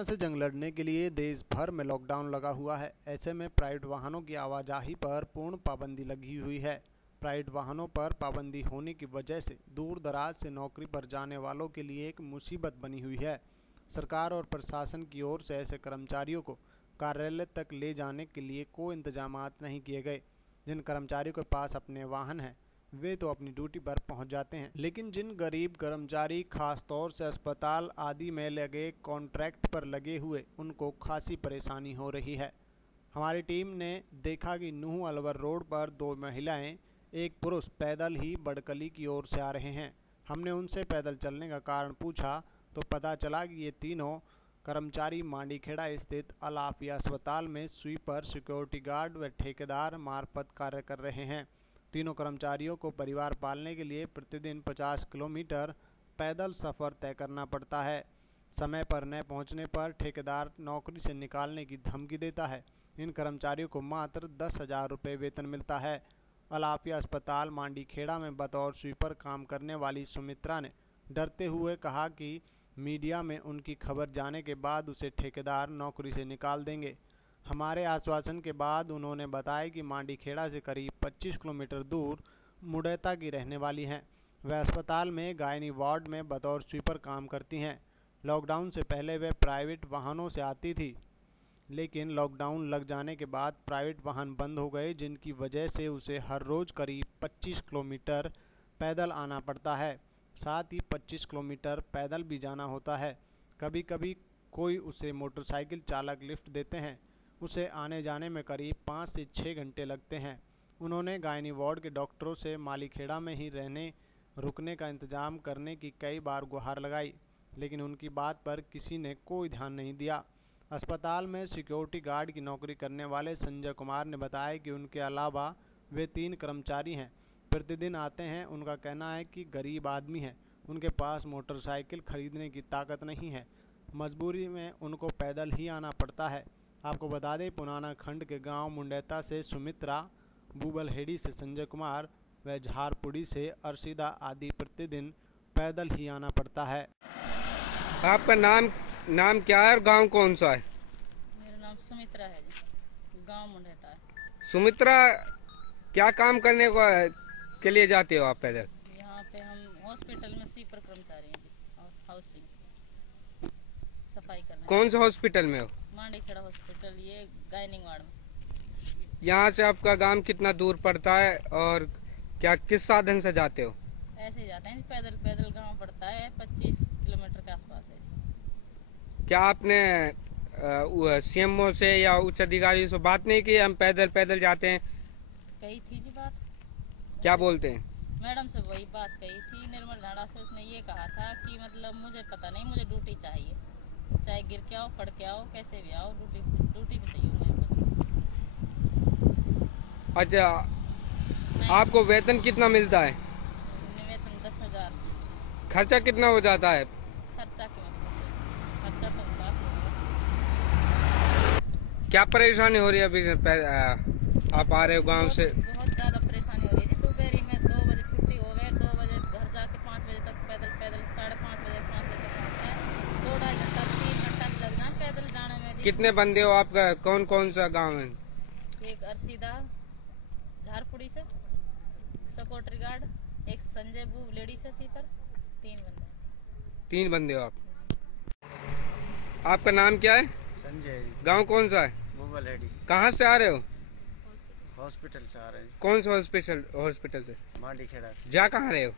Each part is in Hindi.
कोरोना से जंग लड़ने के लिए देश भर में लॉकडाउन लगा हुआ है। ऐसे में प्राइवेट वाहनों की आवाजाही पर पूर्ण पाबंदी लगी हुई है। प्राइवेट वाहनों पर पाबंदी होने की वजह से दूर दराज से नौकरी पर जाने वालों के लिए एक मुसीबत बनी हुई है। सरकार और प्रशासन की ओर से ऐसे कर्मचारियों को कार्यालय तक ले जाने के लिए कोई इंतजामात नहीं किए गए। जिन कर्मचारियों के पास अपने वाहन हैं वे तो अपनी ड्यूटी पर पहुंच जाते हैं, लेकिन जिन गरीब कर्मचारी खास तौर से अस्पताल आदि में लगे कॉन्ट्रैक्ट पर लगे हुए उनको खासी परेशानी हो रही है। हमारी टीम ने देखा कि नूह अलवर रोड पर दो महिलाएं एक पुरुष पैदल ही बड़कली की ओर से आ रहे हैं। हमने उनसे पैदल चलने का कारण पूछा तो पता चला कि ये तीनों कर्मचारी मांडीखेड़ा स्थित अल आफिया अस्पताल में स्वीपर, सिक्योरिटी गार्ड व ठेकेदार मार्फत कार्य कर रहे हैं। तीनों कर्मचारियों को परिवार पालने के लिए प्रतिदिन 50 किलोमीटर पैदल सफ़र तय करना पड़ता है। समय पर न पहुंचने पर ठेकेदार नौकरी से निकालने की धमकी देता है। इन कर्मचारियों को मात्र 10,000 रुपये वेतन मिलता है। अल आफिया अस्पताल मांडीखेड़ा में बतौर स्वीपर काम करने वाली सुमित्रा ने डरते हुए कहा कि मीडिया में उनकी खबर जाने के बाद उसे ठेकेदार नौकरी से निकाल देंगे। हमारे आश्वासन के बाद उन्होंने बताया कि मांडीखेड़ा से करीब 25 किलोमीटर दूर मुड़ैता की रहने वाली हैं। वह अस्पताल में गायनी वार्ड में बतौर स्वीपर काम करती हैं। लॉकडाउन से पहले वह प्राइवेट वाहनों से आती थी, लेकिन लॉकडाउन लग जाने के बाद प्राइवेट वाहन बंद हो गए, जिनकी वजह से उसे हर रोज़ करीब 25 किलोमीटर पैदल आना पड़ता है। साथ ही 25 किलोमीटर पैदल भी जाना होता है। कभी कभी कोई उसे मोटरसाइकिल चालक लिफ्ट देते हैं। उसे आने जाने में करीब 5 से 6 घंटे लगते हैं। उन्होंने गायनी वार्ड के डॉक्टरों से मालीखेड़ा में ही रहने रुकने का इंतजाम करने की कई बार गुहार लगाई, लेकिन उनकी बात पर किसी ने कोई ध्यान नहीं दिया। अस्पताल में सिक्योरिटी गार्ड की नौकरी करने वाले संजय कुमार ने बताया कि उनके अलावा वे 3 कर्मचारी हैं, प्रतिदिन आते हैं। उनका कहना है कि गरीब आदमी हैं, उनके पास मोटरसाइकिल खरीदने की ताकत नहीं है, मजबूरी में उनको पैदल ही आना पड़ता है। आपको बता दें, पुराना खंड के गांव मुंडैता से सुमित्रा, बूबलहेड़ी से संजय कुमार व झारपुड़ी से अर्शिदा आदि प्रतिदिन पैदल ही आना पड़ता है। आपका नाम क्या है और गांव कौन सा है? मेरा नाम सुमित्रा है जी, गांव मुंडैता है। सुमित्रा, क्या काम करने के लिए जाते हो आप पैदल? यहाँ पे हम हॉस्पिटल में स्वीपर कर्मचारी हैं जी, हाउसिंग सफाई करने। कौन सा हॉस्पिटल में हो? मांडीखेड़ा हॉस्पिटल, ये गायनिंग वार्ड में। यहाँ से आपका गांव कितना दूर पड़ता है और क्या किस साधन से जाते हो? ऐसे ही जाते हैं जी, पैदल पैदल गांव पड़ता है, 25 किलोमीटर के आसपास है जी। क्या आपने सीएमओ से या उच्च अधिकारियों से बात नहीं की? हम पैदल पैदल जाते हैं। कही थी जी बात। क्या बोलते हैं? मैडम से वही बात कही थी, निर्मल ढाड़ा से। उसने ये कहा था कि मतलब मुझे पता नहीं, मुझे ड्यूटी चाहिए, चाहे गिर के आओ, पड़ के आओ, कैसे भी आओ, ड्यूटी पे चाहिए मुझे। अच्छा, आपको वेतन कितना मिलता है? वेतन 10,000। खर्चा कितना हो जाता है? खर्चा के मतलब खर्चा तो काफी होगा। क्या परेशानी हो रही है अभी आप आ रहे हो गांव से? बहुत ज्यादा परेशानी हो रही थी। दोपहर में 2 बजे छुट्टी हो गए, 2 बजे घर जाके 5 बजे तक पैदल 5:30 बजे 5 बजे तक पहुँचे। 2-2.5 घंटा 3 घंटा लगना पैदल जाने में। कितने बंदे हो आपका? कौन कौन सा गांव है? एक अर्शिदा झारपुड़ी से, सिक्योरिटी गार्ड, एक संजय बूबलहेड़ी से स्वीपर, 3 बंदे हो आप। आपका नाम क्या है? संजय। गांव कौन सा है? बूबलहेड़ी। कहाँ से आ रहे हो? हॉस्पिटल से आ रहे हैं। कौन सा हॉस्पिटल से? मांडीखेड़ा से। जा कहाँ रहे हो?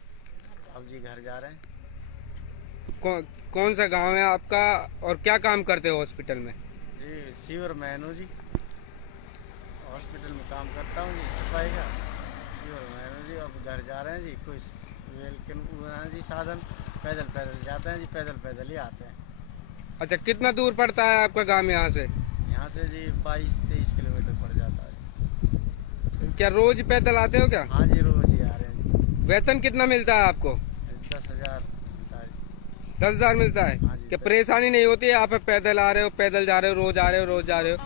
अब जी घर जा रहे हैं। कौन सा गांव है आपका और क्या काम करते हो हॉस्पिटल में? जी सीवर मैन हूँ जी, हॉस्पिटल में काम करता हूँ जी, सफाई का। सीवर मैन हूँ जी। अब घर जा रहे हैं जी, कोई जी साधन, पैदल जाते हैं जी, पैदल ही आते हैं। अच्छा, कितना दूर पड़ता है आपका गांव यहाँ से? यहाँ से जी 22-23 किलोमीटर पड़ जाता है। क्या रोज पैदल आते हो क्या? हाँ जी, रोज ही आ रहे हैं जी। वेतन कितना मिलता है आपको? 10,000 मिलता है। 10,000 मिलता है। हाँ जी। क्या परेशानी नहीं होती है? आप पैदल आ रहे हो, पैदल जा रहे हो, रोज आ रहे हो, रोज जा रहे हो?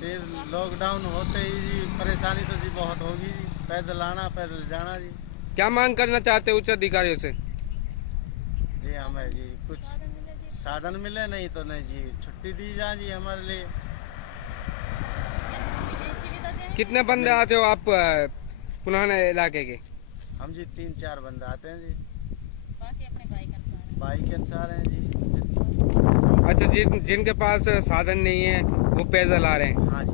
फिर लॉकडाउन होते ही जी परेशानी तो जी बहुत होगी जी, पैदल आना पैदल जाना जी। क्या मांग करना चाहते हो उच्च अधिकारियों से? जी हमें जी कुछ साधन मिले, नहीं तो नहीं जी छुट्टी दी जा जी हमारे लिए। ये सुविधा दें। कितने बंदे आते हो आप पुराने इलाके के? हम जी 3-4 बंदे आते हैं जी, बाकी अपने भाई के अनुसार है। बाइक के अनुसार हैं जी। अच्छा, जिनके पास साधन नहीं है वो पैदल आ रहे हैं। हाँ जी।